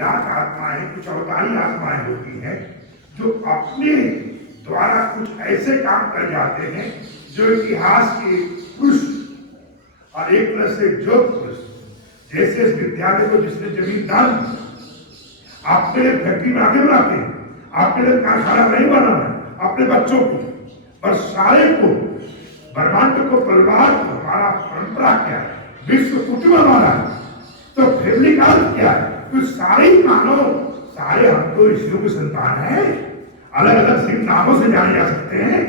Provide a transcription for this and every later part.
आत्माएं, कुछ अवतारी आत्माएं होती हैं जो अपने द्वारा कुछ ऐसे काम कर जाते हैं जो इतिहास के पुरुष और एक तरह से जो पुरुष, जैसे इस विद्यालय को जिसने जमीन दान दी, आपके लिए फैक्ट्री में आगे बढ़ाते हैं, आपके लिए कारखाना नहीं बनाना, अपने बच्चों को और सारे को, ब्रह्मांड को, परिवार को, हमारा परंपरा क्या है, विश्व कुटुंब हमारा है, तो फैमिली का अर्थ क्या है? तो सारे ही मानव, सारे हम तो ऋषियों की संतान है, अलग अलग सिंह नामों से जाने जा सकते हैं,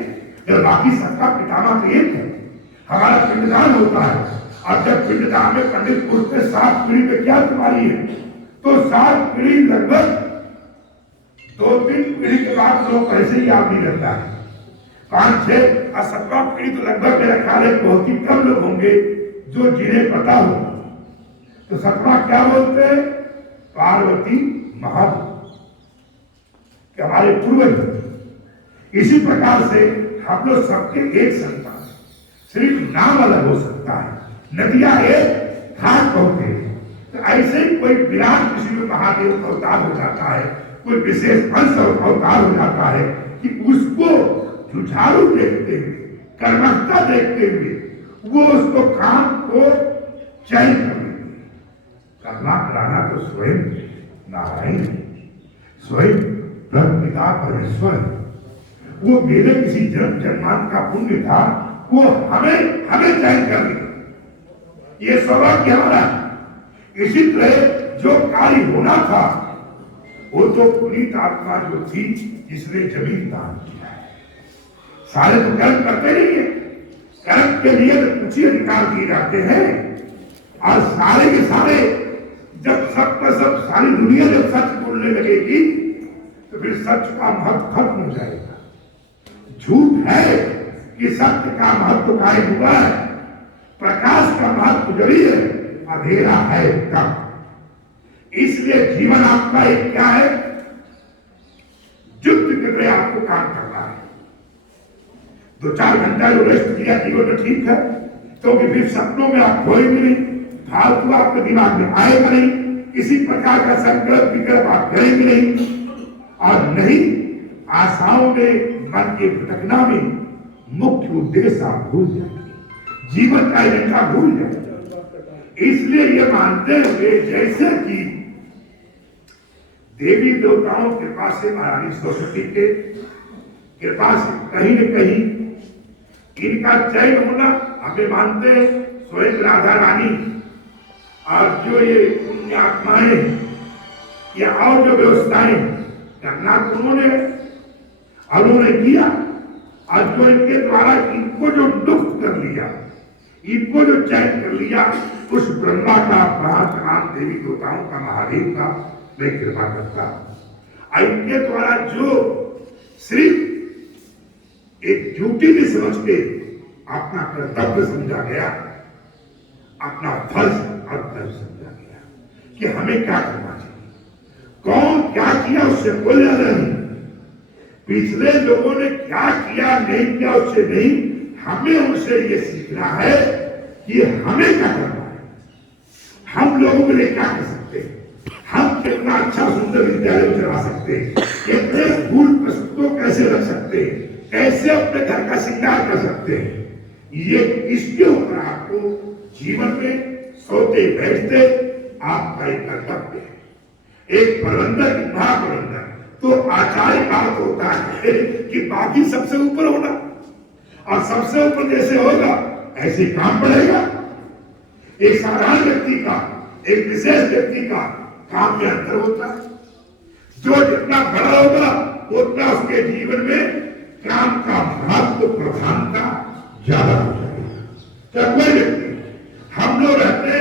जब बाकी सबका पितामह तो एक है। हमारा पिंडदान होता है और जब पिंडदान में पंडित पूछते 7 पीढ़ी पे क्या तुम्हारी है, तो 7 पीढ़ी लगभग 2-3 पीढ़ी के बाद लोग ऐसे ही याद नहीं रहता है। 5-6 और 7वां पीढ़ी तो लगभग मेरा ख्याल है बहुत ही कम लोग होंगे जो जिन्हें पता हो। तो 7वां क्या बोलते हैं? पार्वती महादेव कि हमारे पूर्वज। इसी प्रकार से हम लोग सबके एक संतान, सिर्फ नाम अलग हो सकता है, नदियां एक, घाट होते हैं। तो ऐसे ही कोई विराट किसी में महादेव का अवतार हो जाता है, कोई विशेष अंश अवतार हो जाता है कि उसको जुझारू देखते हुए, कर्मठता देखते हुए वो उसको काम को चयन कर लेते हैं। करना कराना तो स्वयं नारायण, स्वयं ब्रह्म पिता परमेश्वर। वो मेरे किसी जन्म जन्मांत का पुण्य था, वो हमें चयन कर लिया, ये सौभाग्य हमारा। इसी तरह जो कार्य होना था वो तो पुनीत आत्मा जो थी जिसने जमीन दान किया है। सारे तो कर्म करते नहीं है, कर्म के लिए तो कुछ ही अधिकार दिए जाते हैं और सारे के सारे जब सब का सब, सारी दुनिया जब सच बोलने लगेगी तो फिर सच का महत्व खत्म हो जाएगा। झूठ है कि सत्य का महत्व कायम हुआ है, प्रकाश का महत्व जड़ी है, अंधेरा है कम। इसलिए जीवन आपका एक क्या है? युद्ध के लिए आपको काम करना है। 2-4 घंटा जो रेस्ट किया जीवन में ठीक है, क्योंकि फिर सपनों में आप खोएंगे नहीं, फालतू आपके दिमाग में आएगा नहीं, किसी प्रकार का संकल्प विकल्प आप करेंगे नहीं, और नहीं आशाओं में, मन के भटकना में मुख्य उद्देश्य आप भूल जाएंगे, जीवन का एजेंडा भूल जाएंगे। इसलिए ये मानते हुए जैसे कि देवी देवताओं के पास से, महारानी सरस्वती के कृपा से कहीं न कहीं इनका चयन होना हमें मानते हैं, स्वयं राधा रानी और जो ये पुण्य आत्माएं या और जो व्यवस्थाएं करना उन्होंने और उन्होंने किया, और जो इनके द्वारा इनको जो मुक्त कर लिया, इनको जो चयन कर लिया, उस ब्रह्मा का, नाम देवी देवताओं का, महादेव का मैं कृपा करता हूं। इनके द्वारा जो सिर्फ एक ड्यूटी भी समझ के अपना कर्तव्य समझा गया, अपना फर्ज और कर्तव्य समझा गया कि हमें क्या करना चाहिए, कौन क्या किया उससे कोई लेना नहीं, पिछले लोगों ने क्या किया नहीं किया उससे नहीं, हमें उनसे ये सीखना है कि हमें क्या करना है, हम लोगों के लिए क्या कर सकते हैं, हम कितना अच्छा सुंदर विद्यालय चला सकते हैं, कितने फूल प्रस्तुत कैसे रख सकते हैं, कैसे अपने घर का श्रृंगार कर सकते हैं। ये इसके ऊपर आपको जीवन में सोते बैठते आपका एक कर्तव्य है। एक प्रबंधक, महाप्रबंधक तो आचार्य का अर्थ होता है कि बाकी सबसे ऊपर होना, और सबसे ऊपर जैसे होगा ऐसे काम बढ़ेगा। एक साधारण व्यक्ति का, एक विशेष व्यक्ति का काम में अंतर होता है। जो जितना बड़ा होगा उतना उसके जीवन में काम का महत्व, प्रधानता ज्यादा हो जाएगा। क्या कोई व्यक्ति, हम लोग रहते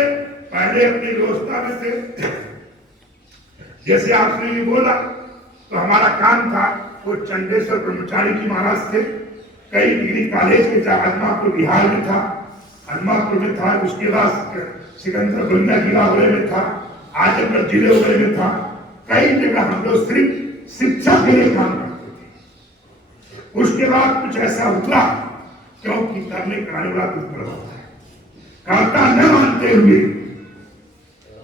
पहले अपनी व्यवस्था में थे, जैसे आपने ये बोला तो हमारा काम था, वो चंडेश्वर ब्रह्मचारी जी महाराज थे, कई डिग्री कॉलेज के, हनुमानपुर बिहार में था, हनुमानपुर में था, उसके बाद सिकंदर बलिया जिला वगैरह में था, आजमगढ़ जिले वगैरह में था, कई जगह हम लोग सिर्फ शिक्षा के लिए काम करते थे। उसके बाद कुछ ऐसा हुआ, क्योंकि करने कराने वाला दुष्कर होता है, कर्ता न मानते हुए,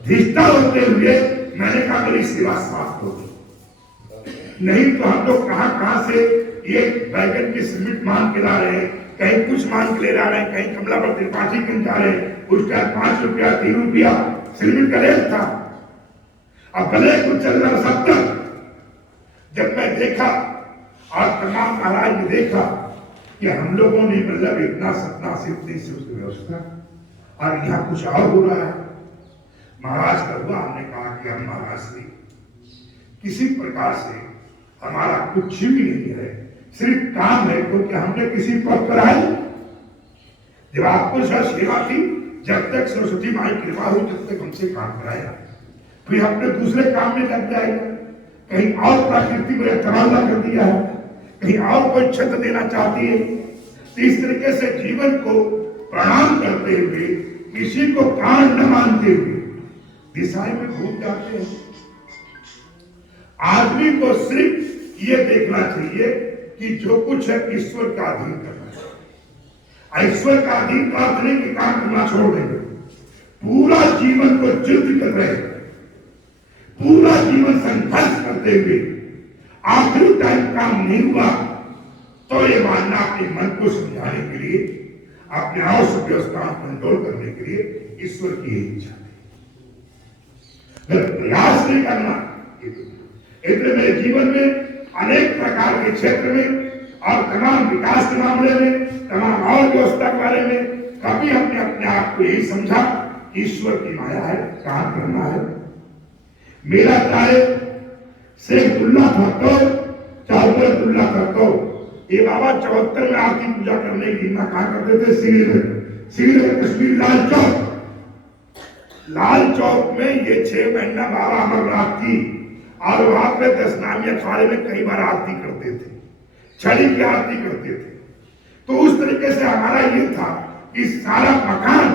धिष्ठा होते हुए मैंने कहा मेरी सेवा समाप्त होगी, नहीं तो हम लोग कहां से ये बैगन की सिमिट मांग के ला रहे हैं, कहीं कुछ मांग के ले जा रहे हैं, कहीं कमला पर त्रिपाठी कहीं जा रहे हैं। उस टाइम 5 रुपया 3 रुपया सिमिट का रेट था, अब भले कुछ चल रहा 70। जब मैं देखा और तमाम महाराज ने देखा कि हम लोगों ने मतलब इतना सपना से उतनी से उसकी व्यवस्था और यहाँ कुछ और हो रहा है। महाराज का हुआ, हमने कहा कि हम महाराज से किसी प्रकार से हमारा कुछ भी नहीं है, सिर्फ काम है, क्योंकि हमने किसी पद पर आई। जब आपको सेवा थी, जब तक सरस्वती माई कृपा हुई तब तक हमसे काम कराया, फिर अपने दूसरे काम में लग जाएगा, कहीं और प्रकृति में तबादला कर दिया है, कहीं और कोई क्षेत्र देना चाहती है। तो इस तरीके से जीवन को प्रणाम करते हुए, किसी को कारण न मानते हुए दिशाएं में घूम जाते हैं। आदमी को सिर्फ ये देखना चाहिए कि जो कुछ है ईश्वर का अधीन करना है। ईश्वर का अधीन का अर्थ नहीं कि काम करना छोड़ देंगे, पूरा जीवन को जिद कर रहे, पूरा जीवन संघर्ष करते हुए आखिरी टाइम काम नहीं हुआ तो ये मानना अपने मन को समझाने के लिए, अपने आवश्यक व्यवस्था कंट्रोल करने के लिए ईश्वर की इच्छा है, प्रयास नहीं करना। इसलिए मेरे जीवन में अनेक प्रकार के क्षेत्र में और तमाम विकास के मामले में, तमाम और व्यवस्था के बारे में कभी हमने अपने आप को यही समझा ईश्वर की माया है, काम करना है। मेरा चाहे शेख दुल्ला खत्तो, चाहे दुल्ला खत्तो, ये बाबा 74 में आरती पूजा करने की कहा करते थे श्रीनगर कश्मीर लाल चौक में ये 6 महीना बाबा अमरनाथ की, और वहां पे 10 नामी अखाड़े में कई बार आरती करते थे, छड़ी की आरती करते थे। तो उस तरीके से हमारा ये था कि सारा मकान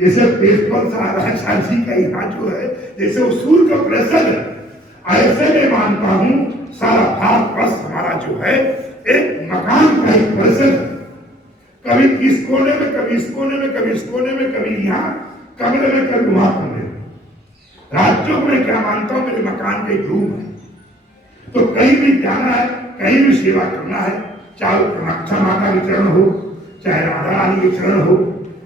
जैसे प्रिंसिपल साहब जी का यहाँ जो है जैसे उसूल का प्रेशर है, ऐसे में मानता हूँ सारा भारतवर्ष हमारा जो है एक मकान का एक प्रेशर है। कभी इस कोने में, कभी इस कोने में, कभी इस कोने में, कभी यहाँ कमरे में, कभी वहां कमरे में। राज्यों में क्या मानता हूं मेरे मकान के एक रूम है, तो कहीं भी जाना है, कहीं भी सेवा करना है, चाहे कामाख्या माता के चरण हो, चाहे राधा रानी के चरण हो,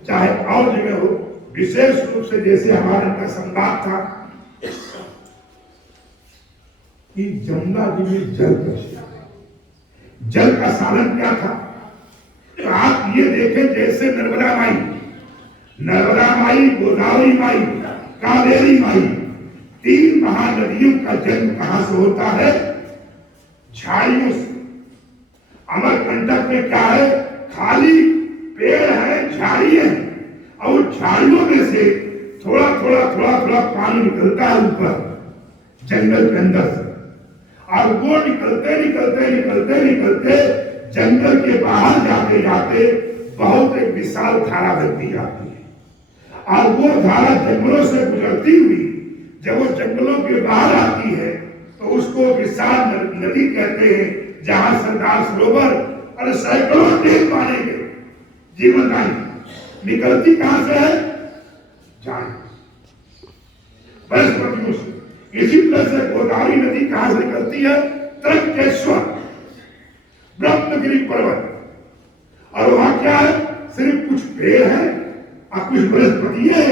चाहे और जगह हो, विशेष रूप से जैसे हमारे इनका संवाद था कि जमुना जी में जल कैसे, जल का साधन क्या था। तो आप ये देखें जैसे नर्मदा माई, गोदावरी माई, कावेरी माई, 3 महानदियों का जन्म कहां से होता है? झाड़ियों से। अमरकंटक में क्या है? खाली पेड़ है, झाड़ी है, और झाड़ियों में से थोड़ा थोड़ा पानी निकलता है ऊपर जंगल के अंदर से, और वो निकलते जंगल के बाहर जाते बहुत एक विशाल धारा बनती जाती है, और वो धारा जंगलों से गुजरती हुई जब वो जंगलों के बाहर आती है तो उसको विशाल नदी कहते हैं, जहां सरदार सरोवर और सैकड़ों डेढ़ पाने के जीवनदायी निकलती कहां से है? बृहस्पतियों से। इसी तरह से गोदावरी नदी कहां से निकलती है? त्रंकेश्वर ब्रह्मगिरी पर्वत, और वहां क्या है? सिर्फ कुछ पेड़ है और कुछ बृहस्पति है,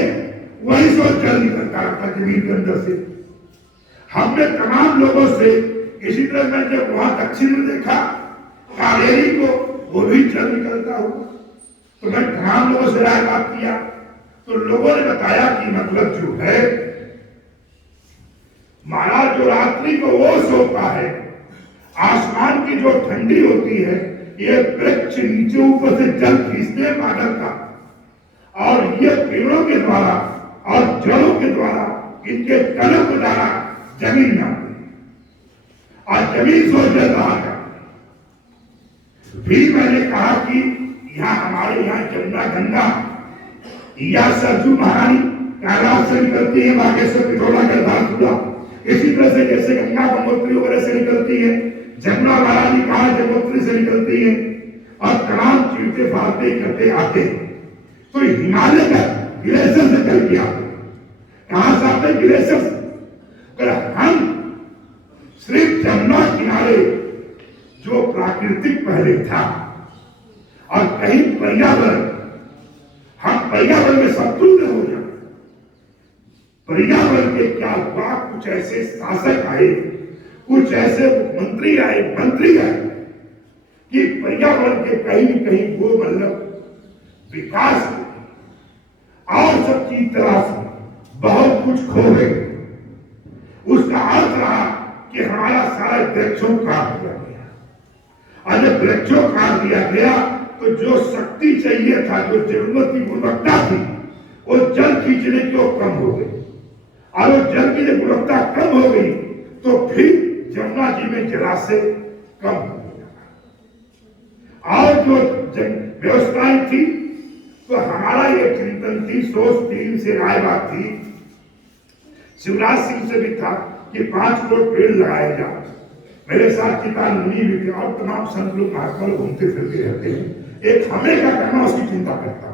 वही से जल निकलता रहता जमीन के अंदर से। हमने तमाम लोगों से इसी तरह मैं जब वहां दक्षिण में देखा कावेरी को, वो भी जल निकलता हुआ, तो मैं तमाम लोगों से राय बात किया, तो लोगों ने बताया कि मतलब जो है महाराज जो रात्रि को वो सोता है, आसमान की जो ठंडी होती है, ये वृक्ष नीचे ऊपर से जल खींचते हैं बादल का, और ये पेड़ों के द्वारा और जड़ों के द्वारा इनके तलों के द्वारा जमीन में आती है, और जमीन से जल रहा है। फिर मैंने कहा कि यहाँ हमारे यहाँ जमुना गंगा या सरजू महारानी कैलाश से निकलती है, बागेश्वर पिथौरा गढ़धारपुरा, इसी तरह से जैसे गंगा गंगोत्री वगैरह से निकलती है, जमुना महारानी कहा जमोत्री से निकलती है, और तमाम चीजें फालते करते आते हैं। तो हिमालय का ग्लेशियर से चल गया, कहां से आते? ग्लेशियर से। पर हम सिर्फ यमुना किनारे जो प्राकृतिक पहले था और कहीं पर्यावरण, हम पर्यावरण में शत्रु न हो जाए। पर्यावरण के क्या हुआ, कुछ ऐसे शासक आए, कुछ ऐसे मुख्यमंत्री आए, मंत्री आए कि पर्यावरण के कहीं न कहीं वो मतलब विकास और सब चीज तलाश बहुत कुछ खो गए। उसका अर्थ रहा कि हमारा सारा वृक्षों काट दिया गया, और जब वृक्षों काट दिया गया तो जो शक्ति चाहिए था, जो जरूरत की गुणवत्ता थी, वो जल खींचने की वो कम हो गई, और वो जल की जब गुणवत्ता कम हो गई तो फिर यमुना जी में जलाशय कम हो गया, और जो व्यवस्थाएं थी, तो हमारा ये चिंतन थी, सोच थी, इनसे राय बात थी, शिवराज सिंह से भी था कि 5 करोड़ पेड़ लगाए जाए। मेरे साथ किसान मुनि भी थे और तमाम संत लोग महात्मा लोग घूमते फिरते रहते हैं। एक हमें क्या करना, उसकी चिंता करता।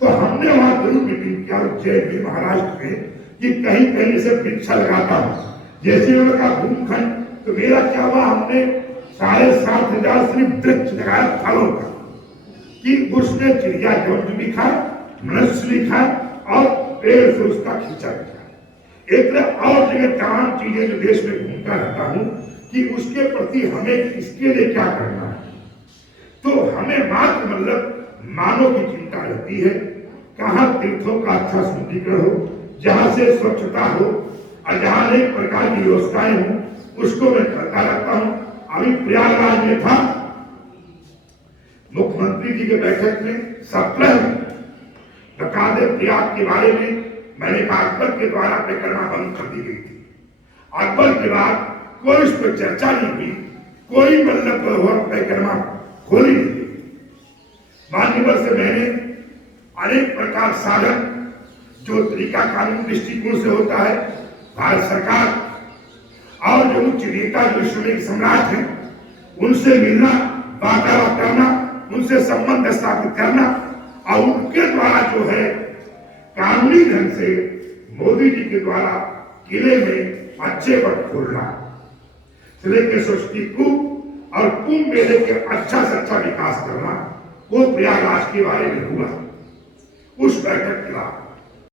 तो हमने वहां जरूर मीटिंग किया उज्जैन में, महाराष्ट्र में, कि कहीं कहीं से वृक्ष लगाता हूं। जैसे उनका भूखंड, तो मेरा क्या हुआ, हमने 7,500 सिर्फ वृक्ष लगाया फलों का, कि उसने चिड़िया जंतु भी खाए, मनुष्य भी खाए, और पेड़ से उसका खींचा भी खाए। एक तरह और जगह तमाम चीजें जो देश में घूमता रहता हूं कि उसके प्रति हमें इसके लिए क्या करना है। तो हमें मात्र मतलब मानव की चिंता रहती है, कहाँ तीर्थों का अच्छा शुद्धिकरण हो, जहां से स्वच्छता हो, और जहां अनेक प्रकार की व्यवस्थाएं हो, उसको मैं करता रहता हूं। अभी प्रयागराज में था, मुख्यमंत्री जी के बैठक में 17 बकायदे प्रयाग के बारे में मैंने कहा, अकबर के द्वारा परिक्रमा बंद कर दी गई थी। अकबर के बाद कोई उस पर चर्चा नहीं हुई, कोई मतलब परिक्रमा खोली नहीं गई। मान्यवर से मैंने अनेक प्रकार साधन, जो तरीका कानून दृष्टिकोण से होता है, भारत सरकार और जो उच्च नेता जो विश्व के सम्राट हैं, उनसे मिलना, वार्तालाप करना, उनसे संबंध स्थापित करना, और उनके द्वारा जो है कानूनी ढंग से मोदी जी के द्वारा किले में अच्छे पद खोलना, किले के सृष्टि कुंभ और कुंभ मेले के अच्छा से अच्छा विकास करना, वो प्रयागराज के बारे में हुआ उस बैठक के बाद।